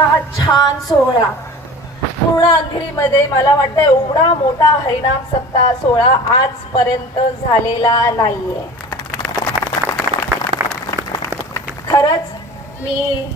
इतका छान सोहळा पूर्ण अंधेरीमध्ये मला वाटतं एवढा मोठा हरिनाम सप्ताह सोहळा आजपर्यंत झालेला नाहीये. खरंच मी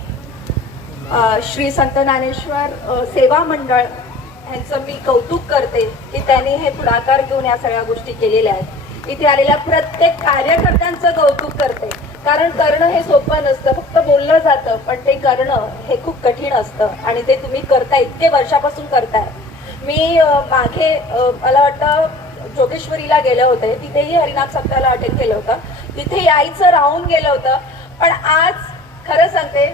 श्री संत ज्ञानेश्वर सेवा मंडळ यांचं मी कौतुक करते की त्यांनी हे पुढाकार घेऊन या सगळ्या गोष्टी केलेल्या आहेत. इथे आलेल्या प्रत्येक कार्यकर्त्यांचं कौतुक करते, कारण करणं हे सोपं नसतं, फक्त बोललं जातं, पण ते करणं हे खूप कठीण असतं आणि ते तुम्ही करताय, इतके वर्षापासून करताय. मी मागे मला वाटतं जोगेश्वरीला गेले होते, तिथेही हरिनाम सप्ताहाला अटेंड केलं होतं, तिथे यायचं राहून गेलं होतं. पण आज खरं सांगते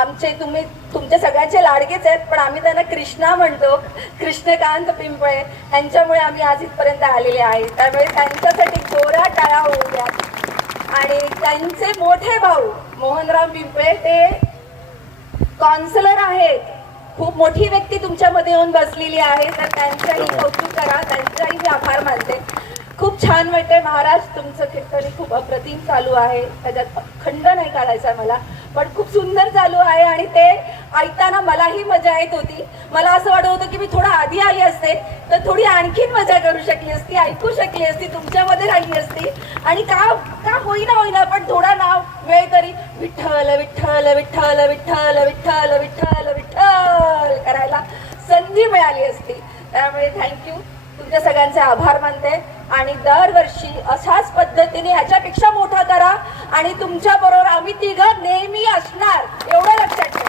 आमचे तुमचे सगळ्यांचे लाडकेच आहेत, पण आम्ही त्यांना कृष्णा म्हणतो, कृष्णकांत पिंपळे यांच्यामुळे आम्ही आज इथपर्यंत आलेले आहे. त्यामुळे त्यांच्यासाठी जोरात टाळ्या होऊ द्या. आणि त्यांचे मोठे भाऊ मोहनराव पिंपळे ते कॉन्सलर आहेत, खूप मोठी व्यक्ती तुमच्यामध्ये येऊन बसलेली आहे, तर त्यांच्याही कौतुक करा, त्यांचाही मी आभार मानते. खूप छान वाटते. महाराज तुमचं कीर्तन खूप अप्रतिम चालू आहे, त्याच्यात खंड नाही काढायचा मला, पण खूप सुंदर चालू आहे आणि ते ऐकताना मलाही मजा येत होती. मला असं वाटत होतं की मी थोडं आधी आली असते तर थोडी आणखीन मजा करू शकली असती, ऐकू शकली असती, तुमच्यामध्ये राहिली असती आणि का होईना पण थोडा नाव वेळ तरी विठ्ठल विठ्ठल विठ्ठल विठ्ठल विठ्ठल विठ्ठल विठ्ठल करायला संधी मिळाली असती. त्यामुळे थँक्यू, तुमच्या सगळ्यांचे आभार मानते आणि दरवर्षी अशाच पद्धतीने ह्याच्यापेक्षा मोठा करा आणि तुमच्या बरोबर आम्ही तिघं नेहमी असणार, एवढं लक्षात ठेवा.